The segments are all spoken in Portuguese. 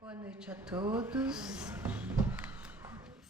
Boa noite a todos.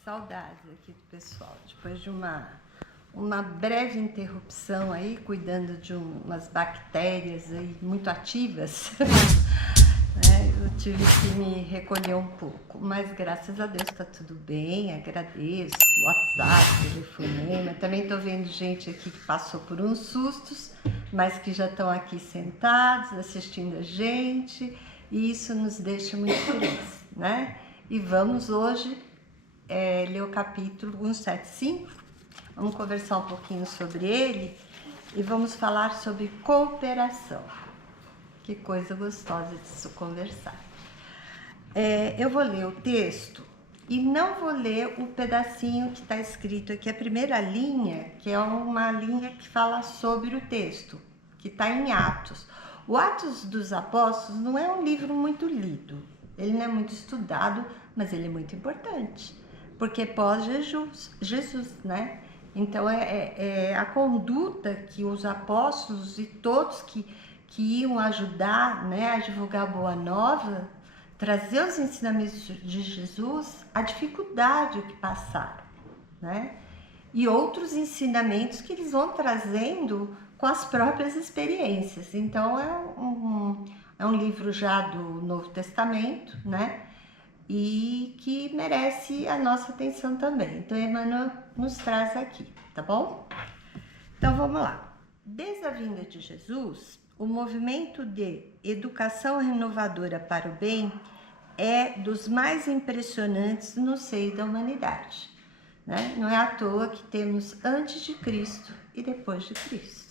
Saudades aqui do pessoal. Depois de uma breve interrupção aí, cuidando de umas bactérias aí muito ativas, né, eu tive que me recolher um pouco. Mas graças a Deus está tudo bem, agradeço. WhatsApp, telefonema. Também estou vendo gente aqui que passou por uns sustos, mas que já estão aqui sentados, assistindo a gente. E isso nos deixa muito felizes, né? E vamos hoje ler o capítulo 175, vamos conversar um pouquinho sobre ele e vamos falar sobre cooperação. Que coisa gostosa disso conversar. Eu vou ler o texto e não vou ler o pedacinho que está escrito aqui, a primeira linha, que é uma linha que fala sobre o texto, que está em Atos. O Atos dos Apóstolos não é um livro muito lido, ele não é muito estudado, mas ele é muito importante, porque pós-Jesus, né? Então é a conduta que os apóstolos e todos que iam ajudar, né, a divulgar a Boa Nova, trazer os ensinamentos de Jesus, a dificuldade que passaram, né? E outros ensinamentos que eles vão trazendo com as próprias experiências. Então é um livro já do Novo Testamento, né? E que merece a nossa atenção também. Então Emmanuel nos traz aqui, tá bom? Então vamos lá. Desde a vinda de Jesus, o movimento de educação renovadora para o bem é dos mais impressionantes no seio da humanidade, né? Não é à toa que temos antes de Cristo e depois de Cristo.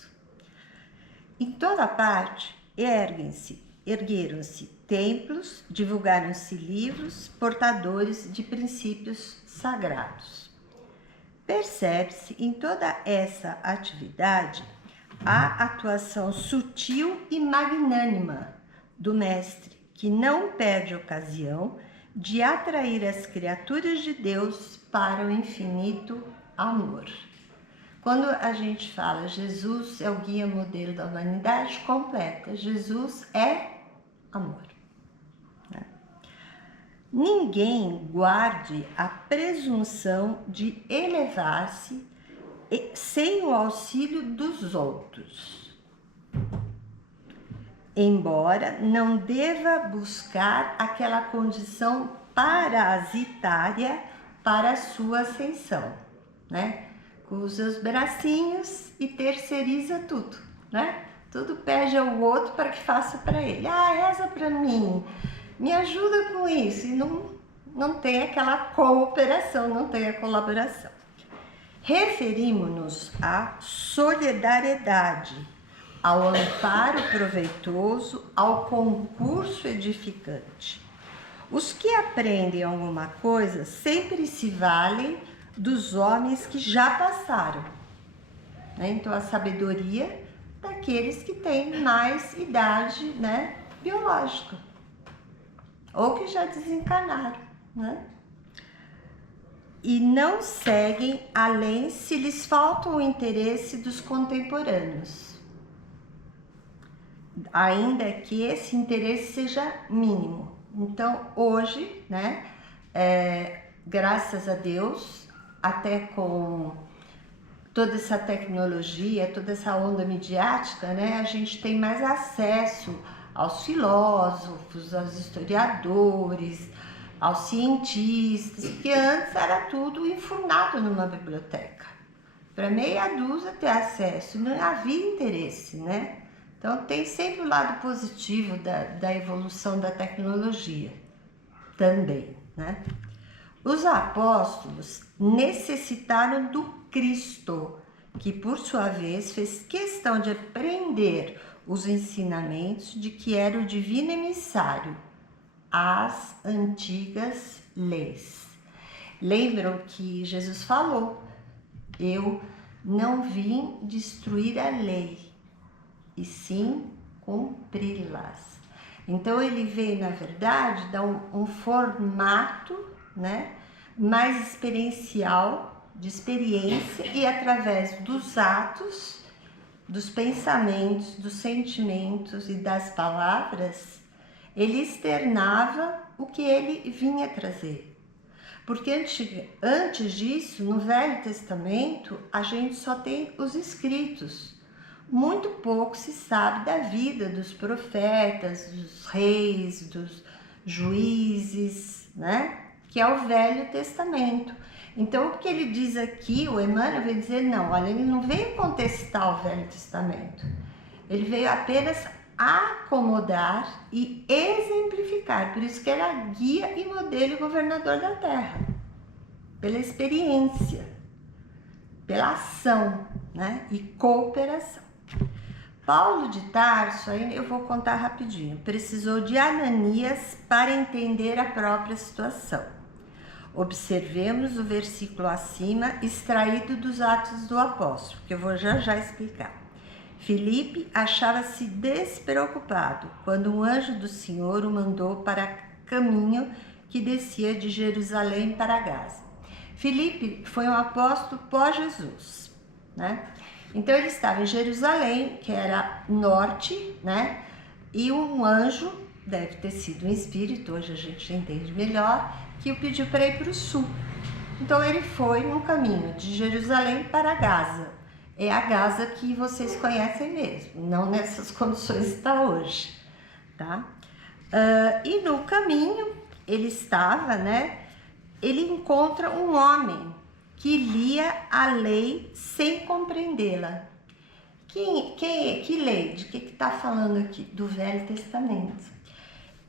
Em toda parte ergueram-se templos, divulgaram-se livros portadores de princípios sagrados. Percebe-se em toda essa atividade a atuação sutil e magnânima do Mestre, que não perde ocasião de atrair as criaturas de Deus para o infinito amor. Quando a gente fala Jesus é o guia modelo da humanidade completa, Jesus é amor. Né? Ninguém guarde a presunção de elevar-se sem o auxílio dos outros, embora não deva buscar aquela condição parasitária para a sua ascensão, né? Usa os bracinhos e terceiriza tudo, né? Tudo pede ao outro para que faça para ele. Reza para mim, me ajuda com isso. E não tem aquela cooperação, não tem a colaboração. Referimos-nos à solidariedade, ao amparo proveitoso, ao concurso edificante. Os que aprendem alguma coisa sempre se valem dos homens que já passaram, né? Então a sabedoria daqueles que têm mais idade, né, biológica, ou que já desencarnaram, né? E não seguem além se lhes falta o interesse dos contemporâneos, ainda que esse interesse seja mínimo. Então hoje, né, graças a Deus, até com toda essa tecnologia, toda essa onda midiática, né, a gente tem mais acesso aos filósofos, aos historiadores, aos cientistas, que antes era tudo enfurnado numa biblioteca. Para meia dúzia ter acesso, não havia interesse, né? Então tem sempre o lado positivo da evolução da tecnologia também, né? Os apóstolos necessitaram do Cristo, que por sua vez fez questão de aprender os ensinamentos de que era o divino emissário, as antigas leis. Lembram que Jesus falou: eu não vim destruir a lei, e sim cumpri-las. Então ele veio, na verdade, dar um formato, né, mais experiencial, de experiência, e através dos atos, dos pensamentos, dos sentimentos e das palavras, ele externava o que ele vinha trazer. Porque antes disso, no Velho Testamento, a gente só tem os escritos. Muito pouco se sabe da vida dos profetas, dos reis, dos juízes, né? Que é o Velho Testamento. Então, o que ele diz aqui, o Emmanuel vem dizer, não, olha, ele não veio contestar o Velho Testamento. Ele veio apenas acomodar e exemplificar. Por isso que era guia e modelo e governador da Terra. Pela experiência, pela ação, né? E cooperação. Paulo de Tarso, aí eu vou contar rapidinho, precisou de Ananias para entender a própria situação. Observemos o versículo acima, extraído dos Atos do Apóstolo, que eu vou já explicar. Filipe achava-se despreocupado quando um anjo do Senhor o mandou para caminho que descia de Jerusalém para Gaza. Filipe foi um apóstolo pós-Jesus, né? Então ele estava em Jerusalém, que era norte, né? E um anjo, deve ter sido um espírito, hoje a gente entende melhor, que o pediu para ir para o sul. Então ele foi no caminho de Jerusalém para Gaza. É a Gaza que vocês conhecem mesmo, não nessas condições está hoje, tá? E no caminho ele estava, né? Ele encontra um homem que lia a lei sem compreendê-la. Que lei? De que está falando aqui? Do Velho Testamento.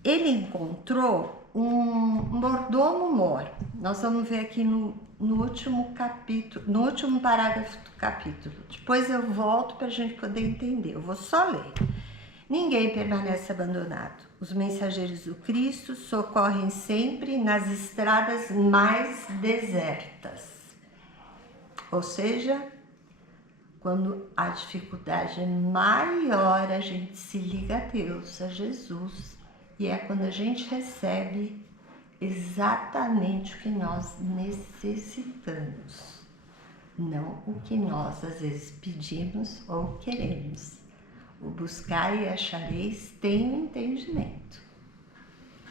Ele encontrou um mordomo-mor. Nós vamos ver aqui no último capítulo, no último parágrafo do capítulo. Depois eu volto para a gente poder entender. Eu vou só ler. Ninguém permanece abandonado. Os mensageiros do Cristo socorrem sempre nas estradas mais desertas. Ou seja, quando a dificuldade é maior, a gente se liga a Deus, a Jesus, e é quando a gente recebe exatamente o que nós necessitamos, não o que nós às vezes pedimos ou queremos. O buscar e achareis tem um entendimento.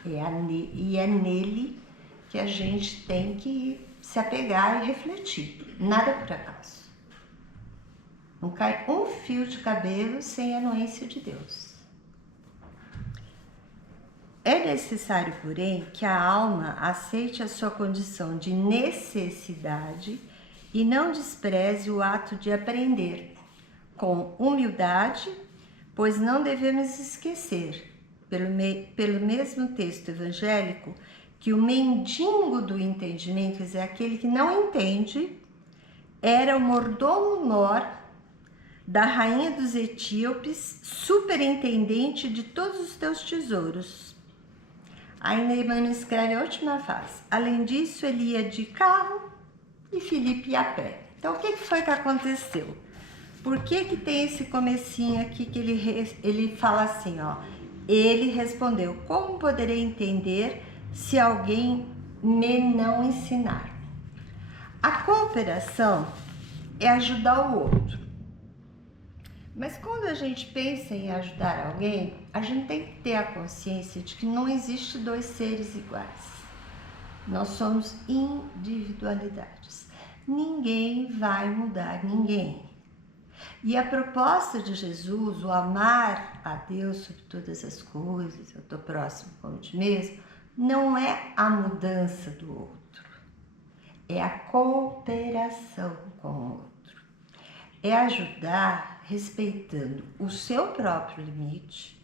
E é nele que a gente tem que se apegar e refletir. Nada por acaso. Não cai um fio de cabelo sem a anuência de Deus. É necessário, porém, que a alma aceite a sua condição de necessidade e não despreze o ato de aprender, com humildade, pois não devemos esquecer, pelo mesmo texto evangélico, que o mendigo do entendimento, quer dizer, aquele que não entende, era o mordomo-mor da rainha dos etíopes, superintendente de todos os teus tesouros. Ainda Emmanuel escreve a última frase. Além disso, ele ia de carro e Filipe ia a pé. Então, o que foi que aconteceu? Por que tem esse comecinho aqui que ele fala assim, ó? Ele respondeu, como poderei entender se alguém me não ensinar? A cooperação é ajudar o outro. Mas quando a gente pensa em ajudar alguém, a gente tem que ter a consciência de que não existe dois seres iguais. Nós somos individualidades. Ninguém vai mudar ninguém. E a proposta de Jesus, o amar a Deus sobre todas as coisas, eu estou próximo como de mesmo, não é a mudança do outro, é a cooperação com o outro. É ajudar respeitando o seu próprio limite,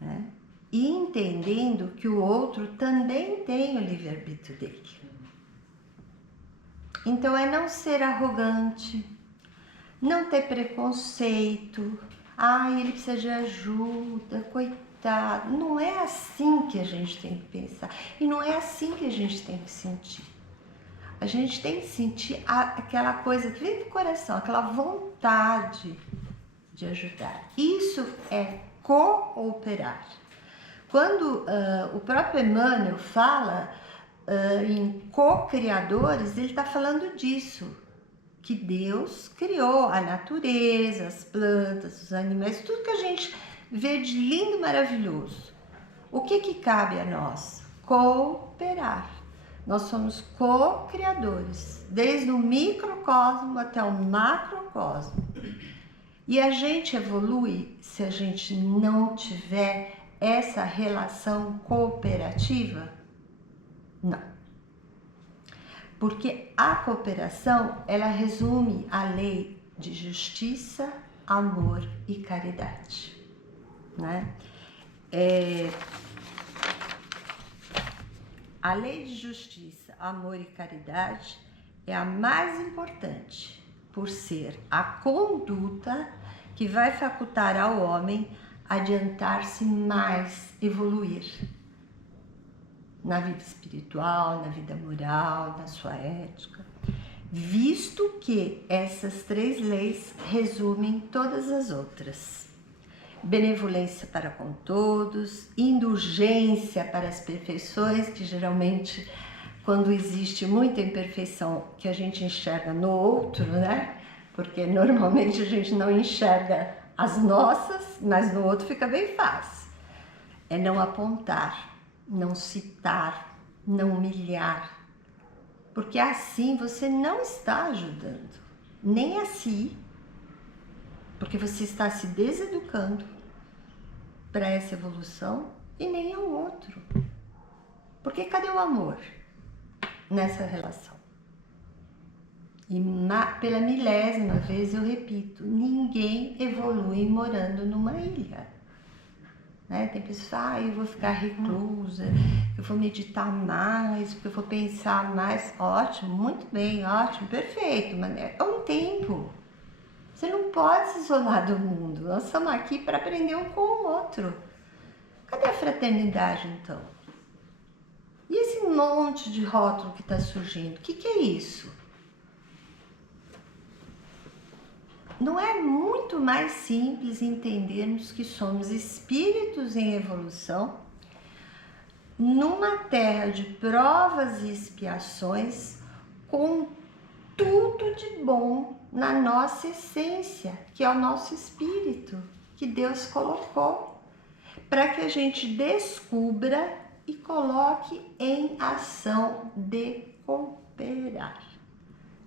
né? E entendendo que o outro também tem o livre-arbítrio dele. Então é não ser arrogante, não ter preconceito, ele precisa de ajuda, coitado. Não é assim que a gente tem que pensar e não é assim que a gente tem que sentir. A gente tem que sentir aquela coisa que vem do coração, aquela vontade de ajudar. Isso é cooperar. Quando o próprio Emmanuel fala em co-criadores, ele está falando disso. Que Deus criou a natureza, as plantas, os animais, tudo que a gente vê de lindo e maravilhoso. O que cabe a nós? Cooperar. Nós somos co-criadores, desde o microcosmo até o macrocosmo. E a gente evolui se a gente não tiver essa relação cooperativa? Não. Porque a cooperação, ela resume a lei de justiça, amor e caridade, né? A lei de justiça, amor e caridade é a mais importante, por ser a conduta que vai facultar ao homem adiantar-se mais, evoluir na vida espiritual, na vida moral, na sua ética, visto que essas 3 leis resumem todas as outras. Benevolência para com todos, indulgência para as perfeições, que geralmente, quando existe muita imperfeição, que a gente enxerga no outro, né? Porque normalmente a gente não enxerga as nossas, mas no outro fica bem fácil. É não apontar, não citar, não humilhar, porque assim você não está ajudando, nem a si, porque você está se deseducando para essa evolução, e nem ao outro. Porque cadê o amor nessa relação? E pela milésima vez eu repito, ninguém evolui morando numa ilha. Né? Tem pessoas, eu vou ficar reclusa, eu vou meditar mais, porque eu vou pensar mais. Ótimo, muito bem, ótimo, perfeito, mas é um tempo. Você não pode se isolar do mundo. Nós estamos aqui para aprender um com o outro. Cadê a fraternidade, então? E esse monte de rótulo que está surgindo? O que é isso? Não é muito mais simples entendermos que somos espíritos em evolução, numa terra de provas e expiações, com tudo de bom na nossa essência, que é o nosso espírito, que Deus colocou, para que a gente descubra e coloque em ação de cooperar,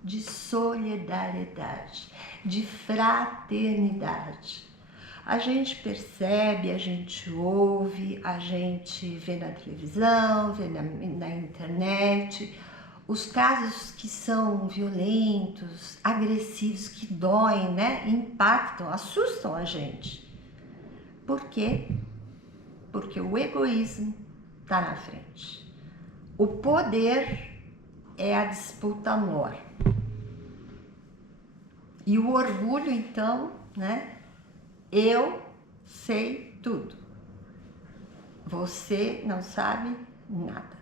de solidariedade, de fraternidade. A gente percebe, a gente ouve, a gente vê na televisão, vê na internet, os casos que são violentos, agressivos, que doem, né? Impactam, assustam a gente. Por quê? Porque o egoísmo está na frente. O poder é a disputa maior. E o orgulho, então, né? Eu sei tudo. Você não sabe nada.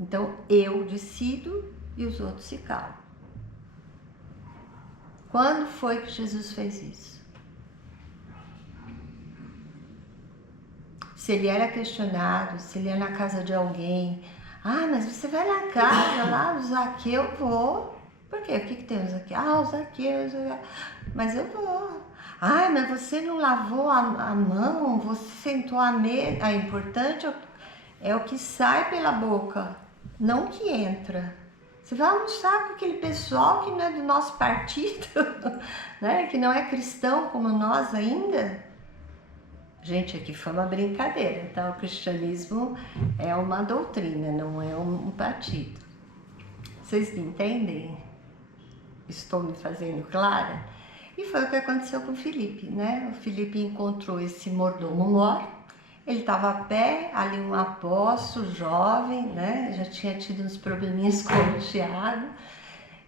Então, eu decido e os outros se calam. Quando foi que Jesus fez isso? Se ele era questionado, se ele ia na casa de alguém, mas você vai na casa lá do Zaqueu? Vou. Por quê? O que tem o Zaqueu? O Zaqueu. Mas eu vou. Mas você não lavou a mão, você sentou à mesa. Importante é o que sai pela boca, não o que entra. Você vai almoçar com aquele pessoal que não é do nosso partido, né? Que não é cristão como nós ainda. Gente, aqui foi uma brincadeira, tá? O cristianismo é uma doutrina, não é um partido. Vocês me entendem? Estou me fazendo clara? E foi o que aconteceu com o Felipe, né? O Felipe encontrou esse mordomo mor. Ele estava a pé, ali um apóstolo jovem, né? Já tinha tido uns probleminhas com o Tiago.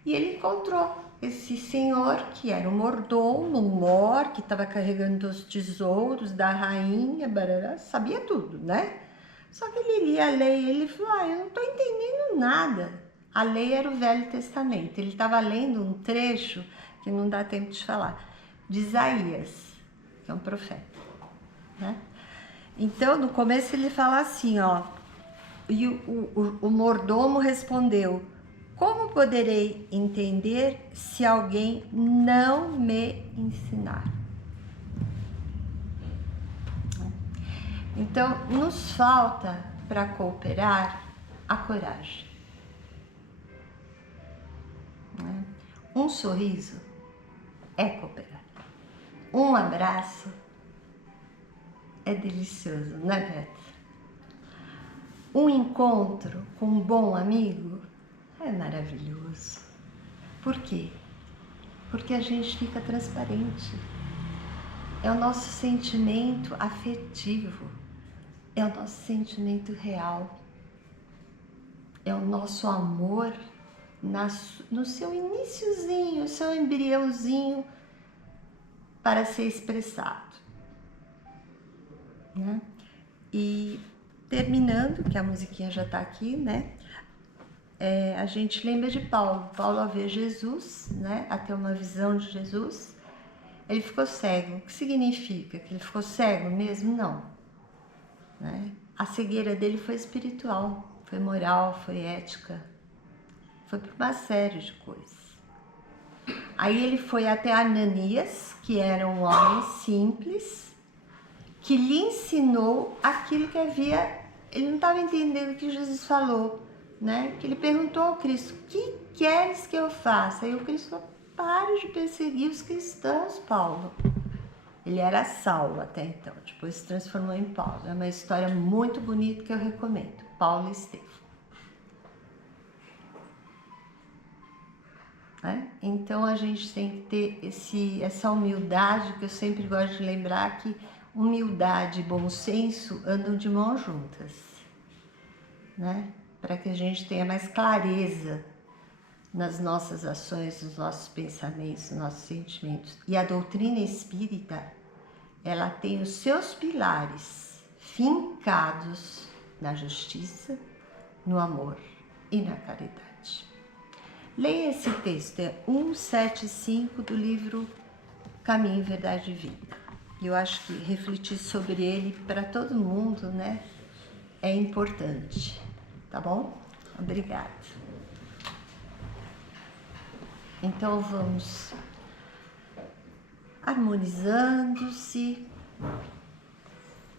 E ele encontrou esse senhor que era um mordomo, um mor, que estava carregando os tesouros da rainha, barará, sabia tudo, né? Só que ele lia a lei e ele falou, eu não estou entendendo nada. A lei era o Velho Testamento. Ele estava lendo um trecho, que não dá tempo de falar, de Isaías, que é um profeta, né? Então, no começo ele fala assim, e o mordomo respondeu, como poderei entender se alguém não me ensinar? Então, nos falta, para cooperar, a coragem. Né? Um sorriso é cooperar. Um abraço é delicioso, né, Beto? Um encontro com um bom amigo é maravilhoso. Por quê? Porque a gente fica transparente. É o nosso sentimento afetivo, é o nosso sentimento real, é o nosso amor no seu iniciozinho, seu embriãozinho para ser expressado. Né? E terminando, que a musiquinha já está aqui, né? A gente lembra de Paulo. Paulo, ao ver Jesus, né? A ter uma visão de Jesus, ele ficou cego. O que significa? Que ele ficou cego mesmo? Não. Né? A cegueira dele foi espiritual, foi moral, foi ética, foi por uma série de coisas. Aí ele foi até Ananias, que era um homem simples, que lhe ensinou aquilo que havia... Ele não estava entendendo o que Jesus falou, né? Que ele perguntou ao Cristo, o que queres que eu faça? Aí o Cristo falou, pare de perseguir os cristãos, Paulo. Ele era Saulo até então, depois se transformou em Paulo. É uma história muito bonita que eu recomendo, Paulo e Estevão. Né? Então a gente tem que ter essa humildade, que eu sempre gosto de lembrar que humildade e bom senso andam de mãos juntas, né? Para que a gente tenha mais clareza nas nossas ações, nos nossos pensamentos, nos nossos sentimentos. E a doutrina espírita, ela tem os seus pilares fincados na justiça, no amor e na caridade. Leia esse texto, é 175 do livro Caminho, Verdade e Vida. Eu acho que refletir sobre ele para todo mundo, né, é importante, tá bom? Obrigada. Então vamos harmonizando-se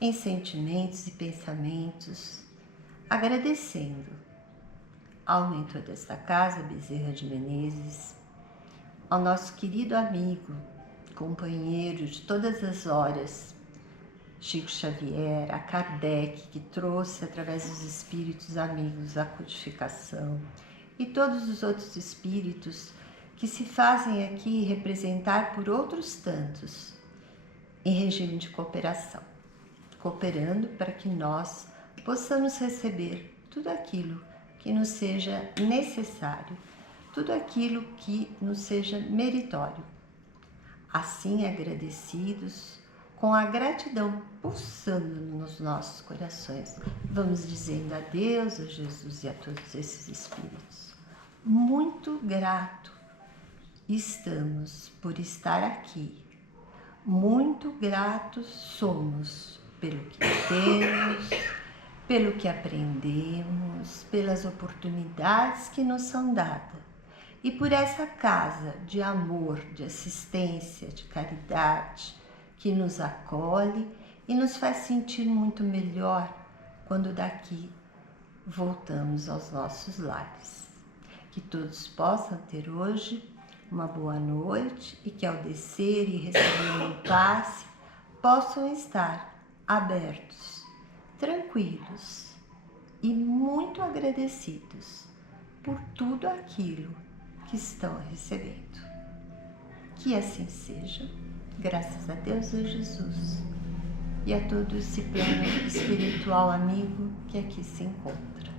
em sentimentos e pensamentos, agradecendo ao mentor desta casa, Bezerra de Menezes, ao nosso querido amigo, companheiro de todas as horas, Chico Xavier, a Kardec, que trouxe através dos espíritos amigos a codificação, e todos os outros espíritos que se fazem aqui representar por outros tantos em regime de cooperação, cooperando para que nós possamos receber tudo aquilo que nos seja necessário, tudo aquilo que nos seja meritório. Assim, agradecidos, com a gratidão pulsando nos nossos corações, vamos dizendo adeus a Jesus e a todos esses espíritos. Muito grato estamos por estar aqui. Muito gratos somos pelo que temos, pelo que aprendemos, pelas oportunidades que nos são dadas. E por essa casa de amor, de assistência, de caridade, que nos acolhe e nos faz sentir muito melhor quando daqui voltamos aos nossos lares. Que todos possam ter hoje uma boa noite e que ao descer e receber um passe possam estar abertos, tranquilos e muito agradecidos por tudo aquilo que estão recebendo. Que assim seja, graças a Deus e a Jesus e a todo esse plano espiritual amigo que aqui se encontra.